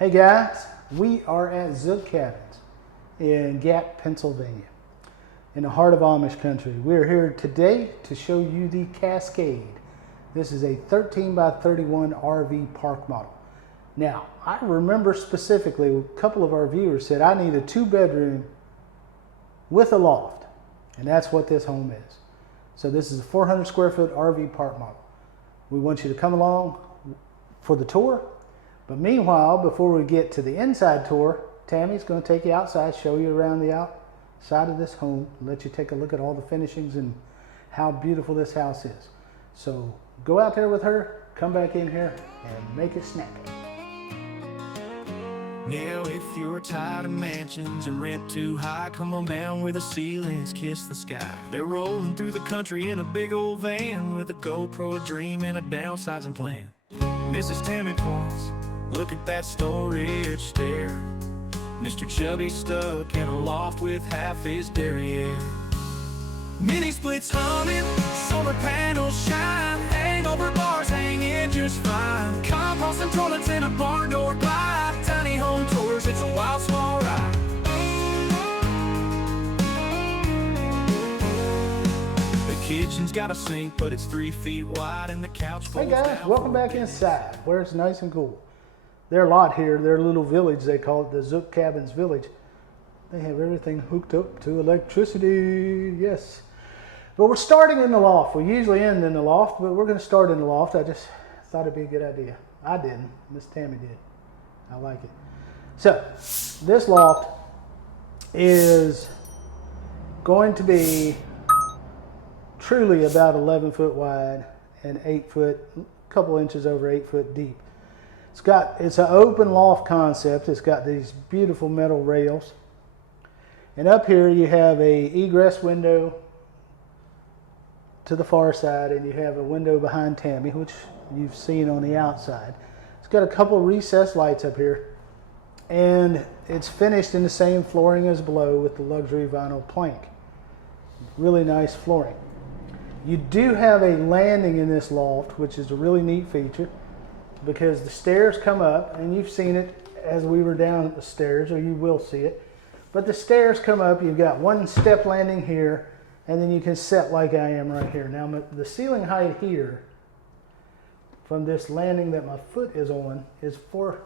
Hey guys, we are at Zook Cabins in Gap, Pennsylvania, in the heart of Amish country. We're here today to show you the Cascade. This is a 13 by 31 RV park model. Now, I remember specifically, a couple of our viewers said I need a 2-bedroom with a loft, and that's what this home is. So this is a 400 square foot RV park model. We want you to come along for the tour. But meanwhile, before we get to the inside tour, Tammy's going to take you outside, show you around the outside of this home, let you take a look at all the finishings and how beautiful this house is. So go out there with her, come back in here, and make it snappy. Now if you're tired of mansions and rent too high, come on down where the ceilings kiss the sky. They're rolling through the country in a big old van with a GoPro, a dream, and a downsizing plan. Mrs. Tammy points, look at that storage stair. Mr. Chubby stuck in a loft with half his derriere. Mini splits humming, solar panels shine, hangover bars hanging just fine. Compost and toilets in a barn door glide. Tiny home tours, it's a wild small ride. The kitchen's got a sink, but it's 3 feet wide, and the couch folds down. Hey guys, welcome back inside where it's nice and cool. Their lot here, their little village, they call it the Zook Cabins Village. They have everything hooked up to electricity, yes. But we're starting in the loft. We usually end in the loft, but we're going to start in the loft. I just thought it'd be a good idea. I didn't. Miss Tammy did. I like it. So, this loft is going to be truly about 11 foot wide and 8 foot, a couple inches over 8 foot deep. It's an open loft concept. It's got these beautiful metal rails. And up here you have a egress window to the far side, and you have a window behind Tammy, which you've seen on the outside. It's got a couple recessed lights up here, and it's finished in the same flooring as below with the luxury vinyl plank. Really nice flooring. You do have a landing in this loft, which is a really neat feature, because the stairs come up, and you've seen it as we were down the stairs, or you will see it. But the stairs come up, you've got one step landing here, and then you can sit like I am right here. Now the ceiling height here from this landing that my foot is on is 4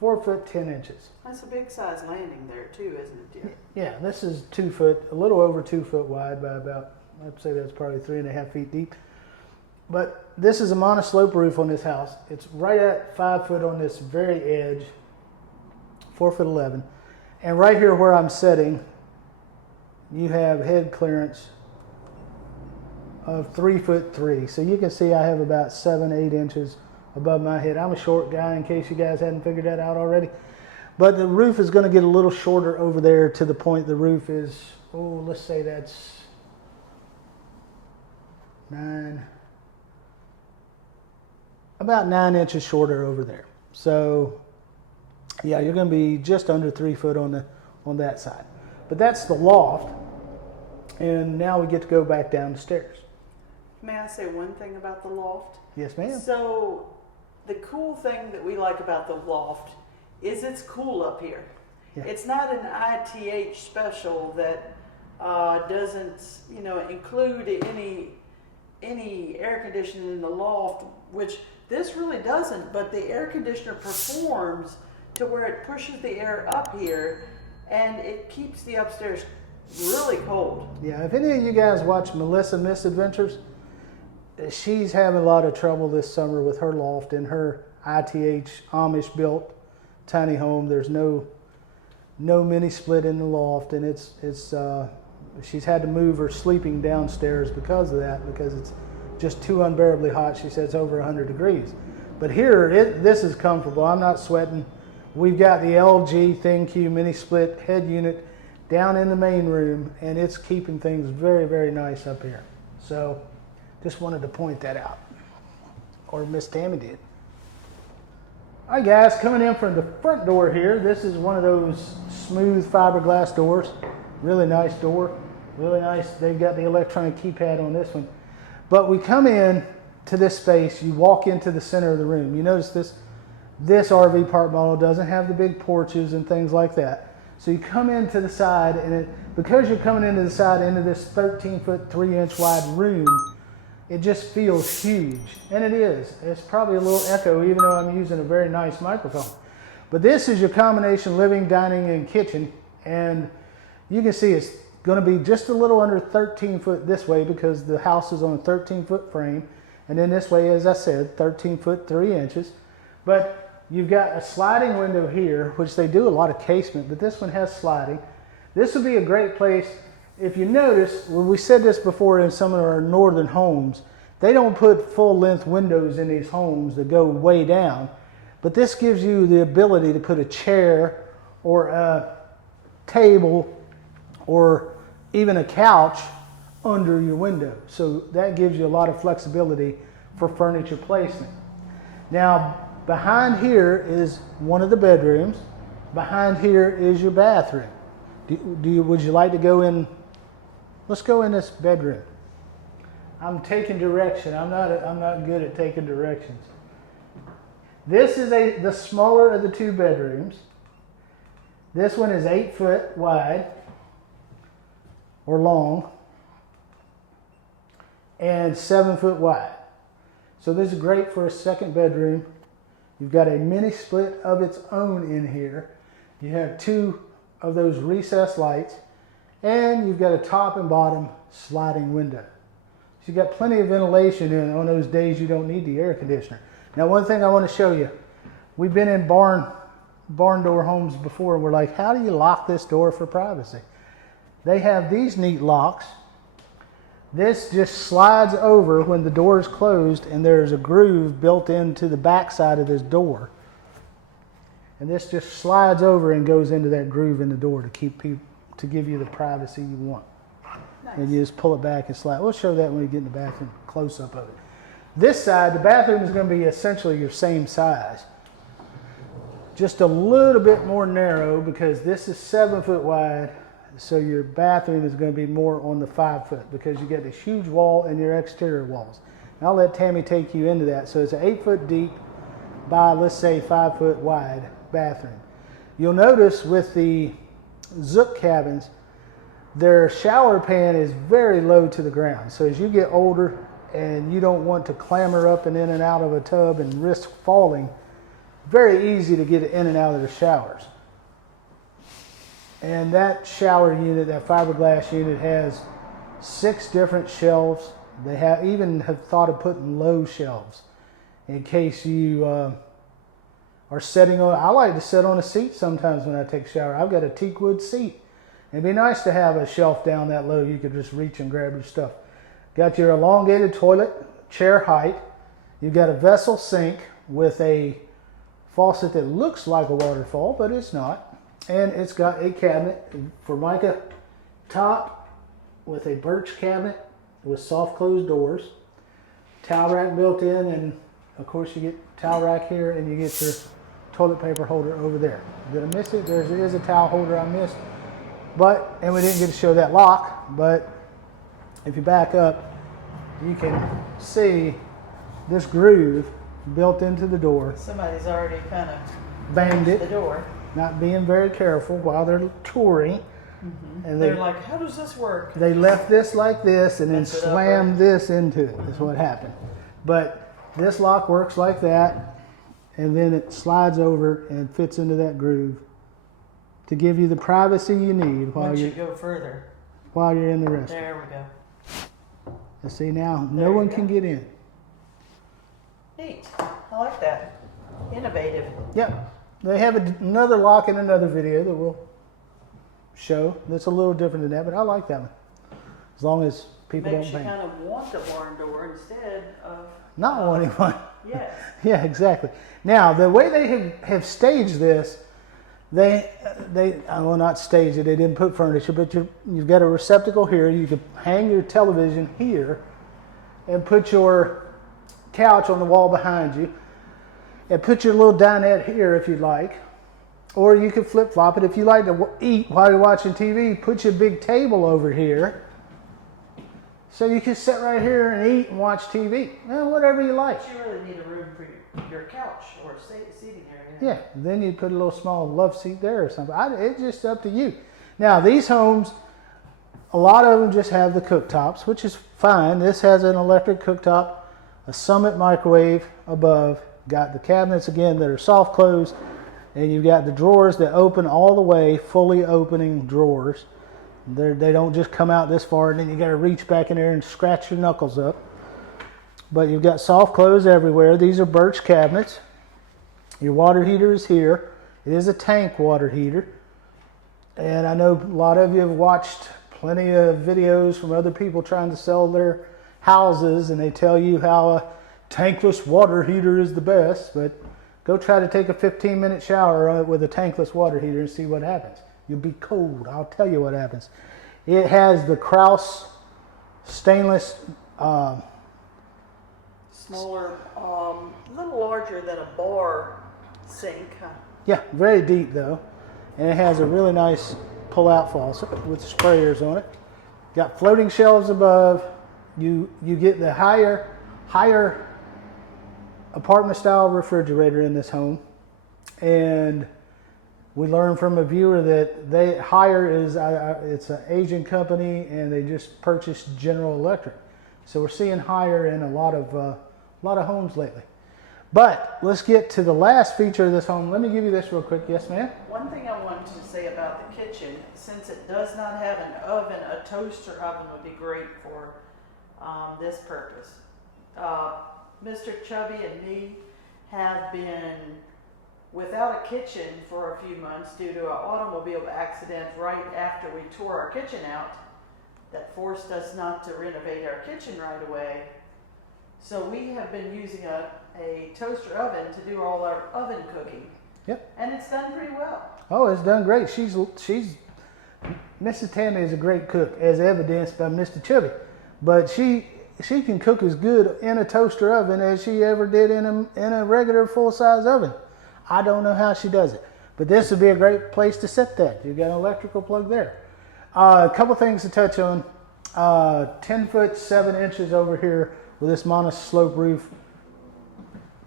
foot 10 inches. That's a big size landing there too, isn't it, dear? Yeah, this is 2 foot, a little over 2 foot wide by about, I'd say that's probably 3.5 feet deep. But this is a monoslope roof on this house. It's right at 5 foot on this very edge, 4 foot 11. And right here where I'm sitting, you have head clearance of 3 foot 3. So you can see I have about 7-8 inches above my head. I'm a short guy, in case you guys hadn't figured that out already. But the roof is going to get a little shorter over there to the point the roof is, let's say that's 9, about 9 inches shorter over there. So yeah, you're going to be just under 3 foot on that side. But that's the loft, and now we get to go back down the stairs. May I say one thing about the loft? Yes, ma'am. So the cool thing that we like about the loft is it's cool up here. Yeah. It's not an ITH special that doesn't, include any air conditioning in the loft, which this really doesn't, but the air conditioner performs to where it pushes the air up here and it keeps the upstairs really cold. Yeah, if any of you guys watch Melissa Misadventures, she's having a lot of trouble this summer with her loft in her ITH Amish built tiny home. There's no mini split in the loft, and she's had to move her sleeping downstairs because of that, because it's just too unbearably hot. She said it's over 100 degrees. But here, this is comfortable. I'm not sweating. We've got the LG ThinQ mini split head unit down in the main room, and it's keeping things very, very nice up here. So just wanted to point that out. Or Miss Tammy did. All right, guys, coming in from the front door here, this is one of those smooth fiberglass doors. Really nice door. Really nice. They've got the electronic keypad on this one. But we come in to this space, you walk into the center of the room. You notice This RV park model doesn't have the big porches and things like that. So you come into the side, and because you're coming into the side into this 13-foot 3-inch wide room, it just feels huge. And it is. It's probably a little echo even though I'm using a very nice microphone. But this is your combination living, dining, and kitchen. And you can see it's going to be just a little under 13 foot this way because the house is on a 13-foot frame. And then this way, as I said, 13 foot 3 inches. But you've got a sliding window here, which they do a lot of casement, but this one has sliding. This would be a great place. If you notice, well, we said this before in some of our northern homes, they don't put full-length windows in these homes that go way down. But this gives you the ability to put a chair or a table or even a couch under your window. So that gives you a lot of flexibility for furniture placement. Now, behind here is one of the bedrooms. Behind here is your bathroom. Would you like to go in? Let's go in this bedroom. I'm taking direction. I'm not good at taking directions. This is the smaller of the two bedrooms. This one is 8 foot wide or long and 7 foot wide. So this is great for a second bedroom. You've got a mini split of its own in here. You have 2 of those recessed lights, and you've got a top and bottom sliding window. So you've got plenty of ventilation in on those days you don't need the air conditioner. Now, one thing I want to show you, we've been in barn door homes before, and we're like, how do you lock this door for privacy? They have these neat locks. This just slides over when the door is closed, and there's a groove built into the back side of this door. And this just slides over and goes into that groove in the door to give you the privacy you want. Nice. And you just pull it back and slide. We'll show that when we get in the bathroom, close up of it. This side, the bathroom is going to be essentially your same size. Just a little bit more narrow because this is 7 foot wide. So your bathroom is going to be more on the 5 foot because you get this huge wall and your exterior walls. And I'll let Tammy take you into that. So it's an 8 foot deep by, let's say, 5 foot wide bathroom. You'll notice with the Zook cabins, their shower pan is very low to the ground. So as you get older and you don't want to clamber up and in and out of a tub and risk falling, very easy to get in and out of the showers. And that shower unit, that fiberglass unit, has 6 different shelves. They even have thought of putting low shelves in case you are sitting on. I like to sit on a seat sometimes when I take a shower. I've got a teak wood seat. It'd be nice to have a shelf down that low. You could just reach and grab your stuff. Got your elongated toilet, chair height. You've got a vessel sink with a faucet that looks like a waterfall, but it's not. And it's got a cabinet, Formica top with a birch cabinet with soft closed doors. Towel rack built in, and of course you get towel rack here, and you get your toilet paper holder over there. Did I miss it? There is a towel holder I missed. And we didn't get to show that lock, but if you back up, you can see this groove built into the door. Somebody's already kind of banged it. The door. Not being very careful while they're touring. Mm-hmm. And they're like, how does this work? They left this like this and then slammed this into it. That's what happened. But this lock works like that, and then it slides over and fits into that groove to give you the privacy you need while you go further. While you're in the restroom. There we go. And see now, no one can get in. Neat. I like that. Innovative. Yep. They have another lock in another video that we'll show. That's a little different than that, but I like that one. As long as people Makes don't bang. Makes you kind of want the barn door instead of... Not wanting one. Yes. Yeah, exactly. Now, the way they have staged this, they will not stage it. They didn't put furniture, but you've got a receptacle here. You could hang your television here and put your couch on the wall behind you. And put your little dinette here if you'd like. Or you could flip-flop it. If you like to eat while you're watching TV, put your big table over here. So you can sit right here and eat and watch TV. Well, whatever you like. But you really need a room for your couch or seating area. Yeah, then you put a little small love seat there or something. It's just up to you. Now, these homes, a lot of them just have the cooktops, which is fine. This has an electric cooktop, a Summit microwave above, got the cabinets again that are soft close, and you've got the drawers that open all the way, fully opening drawers. They don't just come out this far and then you got to reach back in there and scratch your knuckles up. But you've got soft close everywhere. These are birch cabinets. Your water heater is here. It is a tank water heater. And I know a lot of you have watched plenty of videos from other people trying to sell their houses, and they tell you how a tankless water heater is the best. But go try to take a 15-minute shower with a tankless water heater and see what happens. You'll be cold. I'll tell you what happens. It has the Kraus stainless smaller, a little larger than a bar sink. Yeah, very deep though. And it has a really nice pull-out faucet with sprayers on it. Got floating shelves above. You get the higher apartment style refrigerator in this home. And we learned from a viewer that Haier is it's an Asian company and they just purchased General Electric. So we're seeing Haier in a lot of homes lately. But let's get to the last feature of this home. Let me give you this real quick. Yes, ma'am? One thing I wanted to say about the kitchen, since it does not have an oven, a toaster oven would be great for this purpose. Mr. Chubby and me have been without a kitchen for a few months due to an automobile accident right after we tore our kitchen out that forced us not to renovate our kitchen right away. So we have been using a toaster oven to do all our oven cooking. Yep. And it's done pretty well. Oh, it's done great. Mrs. Tammy is a great cook, as evidenced by Mr. Chubby. But she can cook as good in a toaster oven as she ever did in a regular full-size oven. I don't know how she does it. But this would be a great place to set that. You've got an electrical plug there. A couple things to touch on. 10 foot 7 inches over here with this mono-slope roof,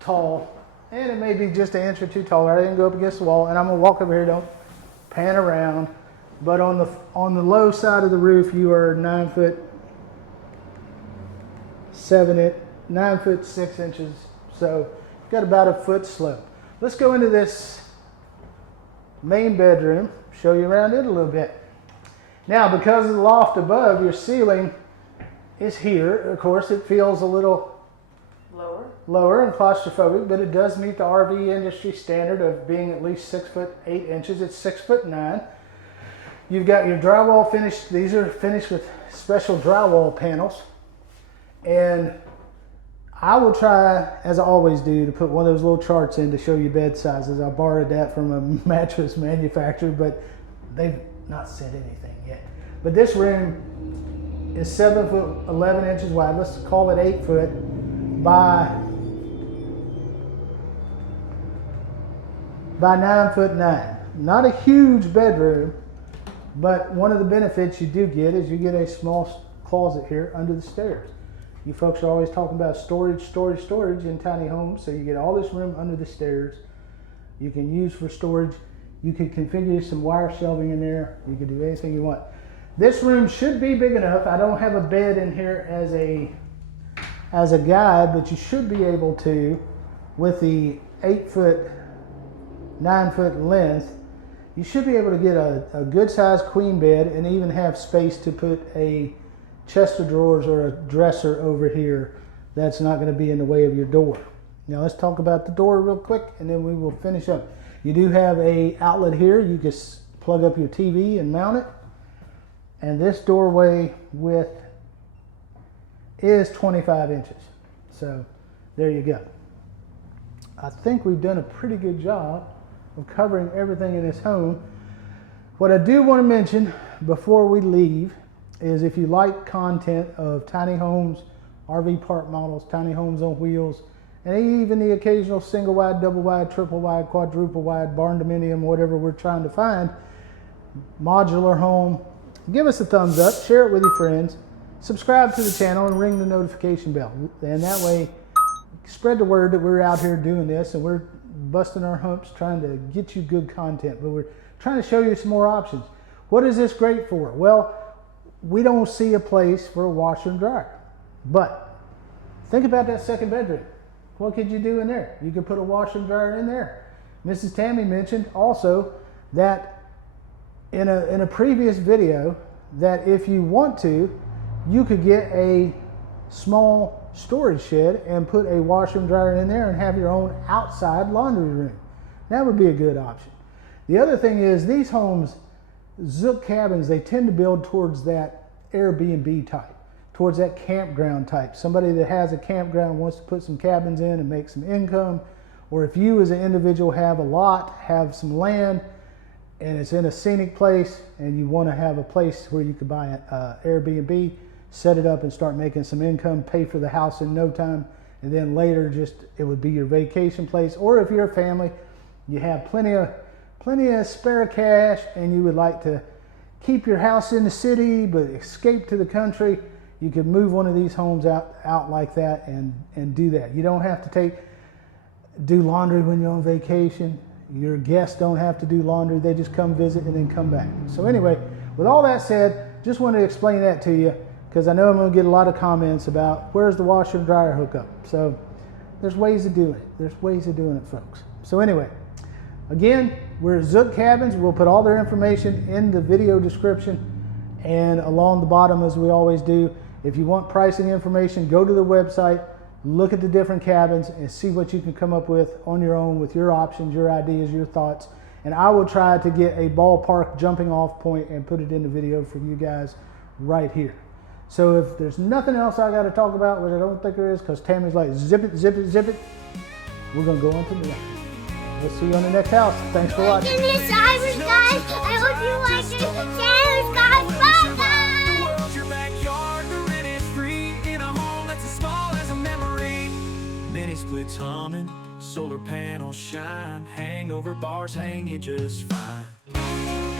tall, and it may be just an inch or two taller. I didn't go up against the wall, and I'm gonna walk over here. Don't pan around. But on the low side of the roof, you are 9 foot 6 inches. So you've got about a foot slope. Let's go into this main bedroom. Show you around it a little bit. Now, because of the loft above, your ceiling is here. Of course, it feels a little lower and claustrophobic, but it does meet the RV industry standard of being at least 6 foot 8 inches. It's 6 foot 9. You've got your drywall finished. These are finished with special drywall panels. And I will try, as I always do, to put one of those little charts in to show you bed sizes. I borrowed that from a mattress manufacturer, but they've not said anything yet. But this room is 7 foot 11 inches wide. Let's call it 8 foot by 9 foot 9. Not a huge bedroom, but one of the benefits you do get is you get a small closet here under the stairs. You folks are always talking about storage in tiny homes, so you get all this room under the stairs. You can use for storage. You can configure some wire shelving in there. You can do anything you want. This room should be big enough. I don't have a bed in here as a guide, but you should be able to, with the 8 foot, 9 foot length, you should be able to get a good sized queen bed and even have space to put a chest of drawers or a dresser over here that's not going to be in the way of your door. Now let's talk about the door real quick and then we will finish up. You do have a outlet here. You can plug up your TV and mount it. And this doorway width is 25 inches. So there you go. I think we've done a pretty good job of covering everything in this home. What I do want to mention before we leave is if you like content of tiny homes, RV park models, tiny homes on wheels, and even the occasional single wide, double wide, triple wide, quadruple wide, barn dominium, whatever we're trying to find, modular home, give us a thumbs up, share it with your friends, subscribe to the channel and ring the notification bell. And that way spread the word that we're out here doing this and we're busting our humps trying to get you good content, but we're trying to show you some more options. What is this great for? Well, we don't see a place for a washer and dryer, but think about that second bedroom. What could you do in there? You could put a washer and dryer in there. Mrs. Tammy mentioned also that in a previous video that if you want to, you could get a small storage shed and put a washer and dryer in there and have your own outside laundry room. That would be a good option. The other thing is these homes, Zook cabins, they tend to build towards that Air BnB type, towards that campground type. Somebody that has a campground wants to put some cabins in and make some income, or if you as an individual have a lot, have some land, and it's in a scenic place and you want to have a place where you could buy an Airbnb, set it up and start making some income, pay for the house in no time, and then later just it would be your vacation place. Or if you're a family, you have plenty of spare cash and you would like to keep your house in the city but escape to the country, you could move one of these homes out like that and do that. You don't have to do laundry when you're on vacation. Your guests don't have to do laundry. They just come visit and then come back. So anyway, with all that said, just wanted to explain that to you because I know I'm going to get a lot of comments about where's the washer and dryer hookup. So there's ways of doing it. There's ways of doing it, folks. So anyway, again, we're at Zook Cabins. We'll put all their information in the video description and along the bottom as we always do. If you want pricing information, go to the website, look at the different cabins and see what you can come up with on your own with your options, your ideas, your thoughts. And I will try to get a ballpark jumping off point and put it in the video for you guys right here. So if there's nothing else I got to talk about, which I don't think there is because Tammy's like zip it, zip it, zip it, we're going to go on to the next. We'll see you on the next house. Thanks for watching. This Irish guys. I hope you like this. Cheers, guys. Bye-bye. The world's your backyard, the rent is free in a home that's as small as a memory. Mini splits humming, solar panels shine, hangover bars hang you just fine.